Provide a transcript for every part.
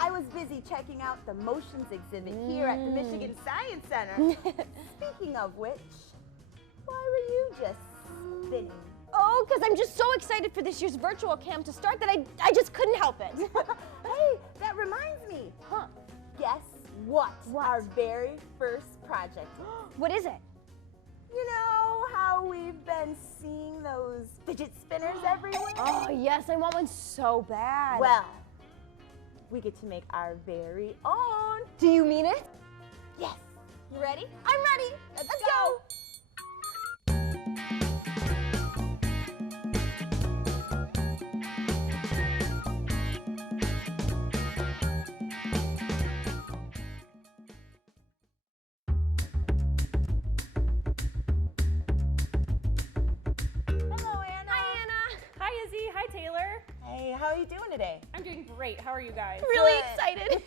I was busy checking out the motions exhibit here at the Michigan Science Center. Speaking of which, why were you just spinning? Oh, because I'm just so excited for this year's virtual camp to start that I just couldn't help it. Hey, that reminds me. Huh? Guess what? Our very first project. What is it? You know how we've been seeing those fidget spinners everywhere? Oh, yes, I want one so bad. Well, we get to make our very own. Do you mean it? Yes. You ready? I'm ready. Let's go. Hey, how are you doing today? I'm doing great. How are you guys? Really excited.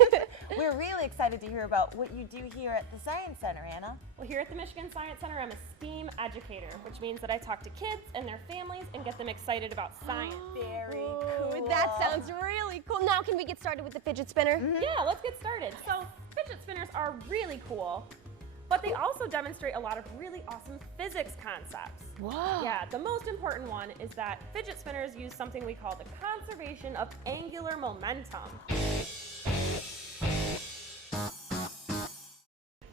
We're really excited to hear about what you do here at the Science Center, Anna. Well, here at the Michigan Science Center, I'm a STEAM educator, which means that I talk to kids and their families and get them excited about science. Very cool. That sounds really cool. Now can we get started with the fidget spinner? Yeah, let's get started. So fidget spinners are really cool, but they also demonstrate a lot of really awesome physics concepts. Whoa. Yeah, the most important one is that fidget spinners use something we call the conservation of angular momentum.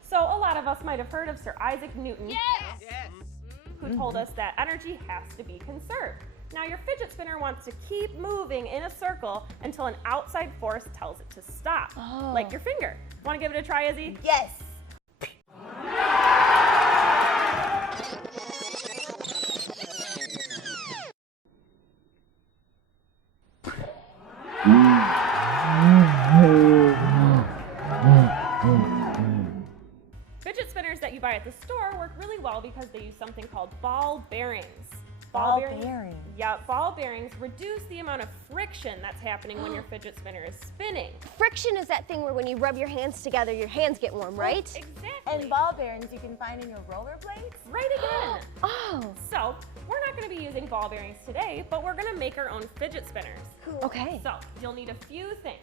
So a lot of us might have heard of Sir Isaac Newton, who told us that energy has to be conserved. Now your fidget spinner wants to keep moving in a circle until an outside force tells it to stop, like your finger. Want to give it a try, Izzy? Yes. Fidget spinners that you buy at the store work really well because they use something called ball bearings. Ball bearings? Yeah, ball bearings reduce the amount of friction that's happening when your fidget spinner is spinning. Friction is that thing where when you rub your hands together, your hands get warm, right? Exactly. And ball bearings you can find in your rollerblades? Right again. Oh. So, we're not going to be using ball bearings today, but we're going to make our own fidget spinners. Cool. Okay. So, you'll need a few things.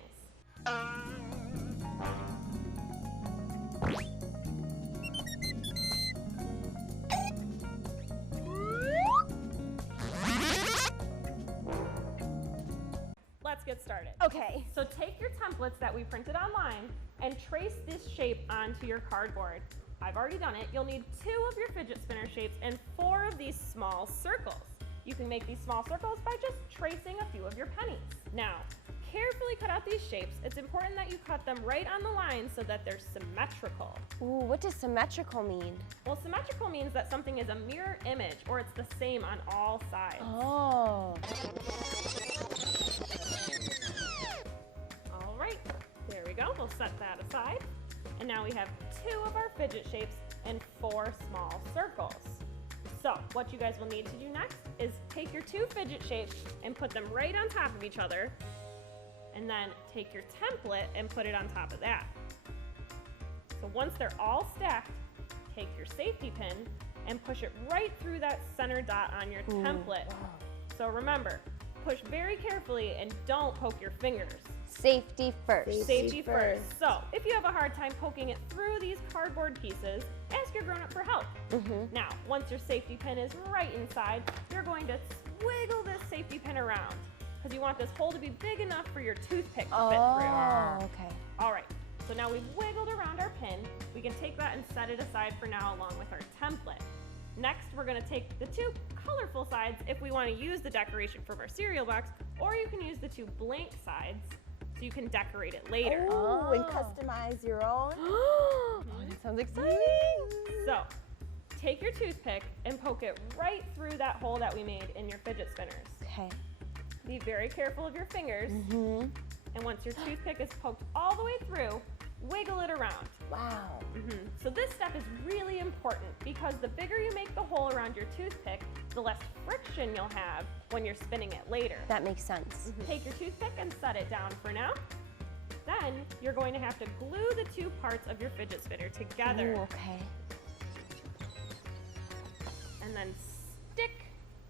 Let's get started. Okay. So take your templates that we printed online and trace this shape onto your cardboard. I've already done it. You'll need 2 of your fidget spinner shapes and 4 of these small circles. You can make these small circles by just tracing a few of your pennies. Now, carefully cut out these shapes. It's important that you cut them right on the line so that they're symmetrical. Ooh, what does symmetrical mean? Well, symmetrical means that something is a mirror image or it's the same on all sides. Oh. All right, there we go. We'll set that aside. And now we have 2 of our fidget shapes and 4 small circles. So what you guys will need to do next is take your 2 fidget shapes and put them right on top of each other. And then take your template and put it on top of that. So once they're all stacked, take your safety pin and push it right through that center dot on your template. So remember, push very carefully and don't poke your fingers. Safety first. Safety first. So if you have a hard time poking it through these cardboard pieces, ask your grown-up for help. Now, once your safety pin is right inside, you're going to wiggle this safety pin around because you want this hole to be big enough for your toothpick to fit through. Oh, okay. All right, so now we've wiggled around our pin. We can take that and set it aside for now along with our template. Next, we're gonna take the 2 colorful sides if we wanna use the decoration from our cereal box, or you can use the 2 blank sides so you can decorate it later. Oh, and customize your own. That sounds exciting. So, take your toothpick and poke it right through that hole that we made in your fidget spinners. Okay. Be very careful of your fingers. And once your toothpick is poked all the way through, wiggle it around. Wow. So this step is really important because the bigger you make the hole around your toothpick, the less friction you'll have when you're spinning it later. That makes sense. Take your toothpick and set it down for now. Then you're going to have to glue the 2 parts of your fidget spinner together. Ooh, okay. And then stick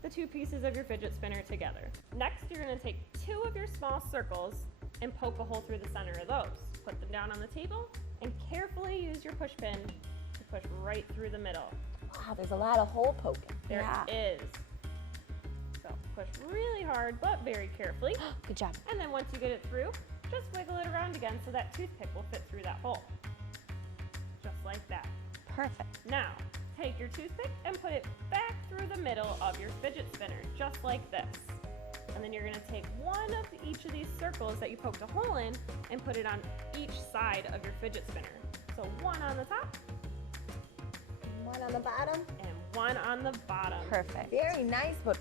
the 2 pieces of your fidget spinner together. Next, you're going to take 2 of your small circles and poke a hole through the center of those. Put them down on the table and carefully use your push pin to push right through the middle. Wow, there's a lot of hole poking. There is. So push really hard, but very carefully. Good job. And then once you get it through, just wiggle it around again so that toothpick will fit through that hole. Just like that. Perfect. Now, take your toothpick and put it back through the middle of your fidget spinner, just like this. And then you're gonna take one of each of these circles that you poked a hole in and put it on each side of your fidget spinner. So one on the top. One on the bottom. And one on the bottom. Perfect. Very nice, but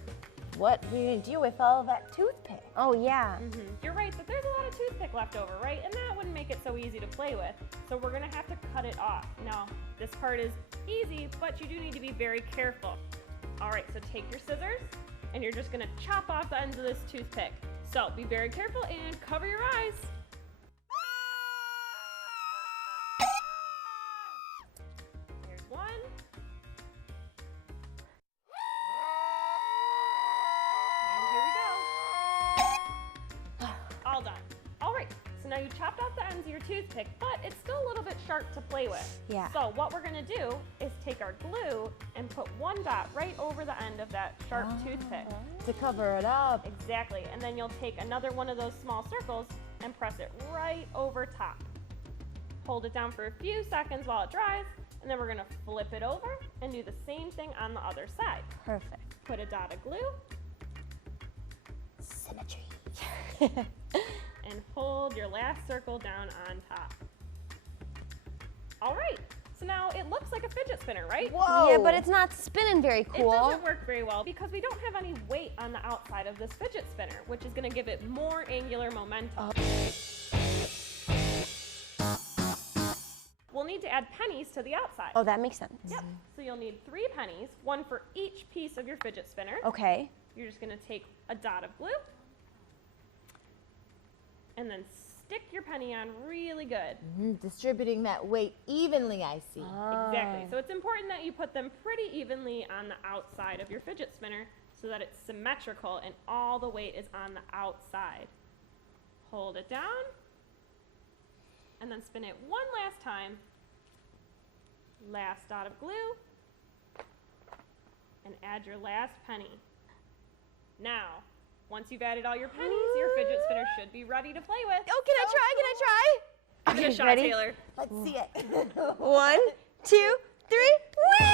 what are we gonna do with all that toothpick? Oh, yeah. You're right that there's a lot of toothpick left over, right? And that wouldn't make it so easy to play with. So we're gonna have to cut it off. Now, this part is easy, but you do need to be very careful. All right, so take your scissors and you're just gonna chop off the ends of this toothpick. So be very careful and cover your eyes. Here's one. And here we go. All done. All right, so now you chopped off the ends of your toothpick, but it's still a little bit sharp to play with. Yeah. So what we're gonna do is take our glue and put one dot right over the end of that sharp toothpick. To cover it up. Exactly, and then you'll take another one of those small circles and press it right over top. Hold it down for a few seconds while it dries, and then we're gonna flip it over and do the same thing on the other side. Perfect. Put a dot of glue Symmetry. and hold your last circle down on top. All right, so now it looks like a fidget spinner, right? Whoa. Yeah, but it's not spinning very It cool. doesn't work very well because we don't have any weight on the outside of this fidget spinner, which is gonna give it more angular momentum. We'll need to add pennies to the outside. Oh, that makes sense. Yep, so you'll need 3 pennies, one for each piece of your fidget spinner. Okay. You're just gonna take a dot of glue and then stick your penny on really good. Distributing that weight evenly, I see. Exactly. So it's important that you put them pretty evenly on the outside of your fidget spinner so that it's symmetrical and all the weight is on the outside. Hold it down and then spin it one last time. Last dot of glue and add your last penny. Now, once you've added all your pennies, your fidget spinner should be ready to play with. Oh, can I try? Can I try? Give it a shot, ready? Taylor. Let's see it. 1, 2, 3. Whee!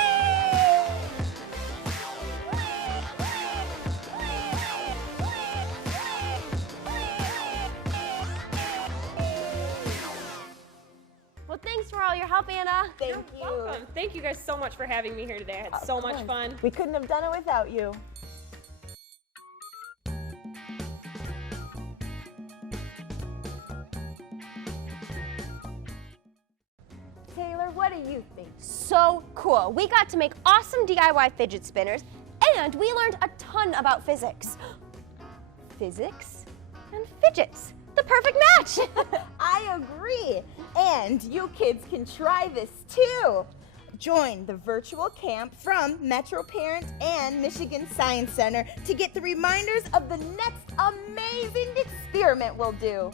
Well, thanks for all your help, Anna. Thank You're you. welcome. Thank you guys so much for having me here today. I had so much fun. We couldn't have done it without you. Taylor, what do you think? So cool. We got to make awesome DIY fidget spinners, and we learned a ton about physics. Physics and fidgets. The perfect match. I agree. And you kids can try this too. Join the virtual camp from Metro Parent and Michigan Science Center to get the reminders of the next amazing experiment we'll do.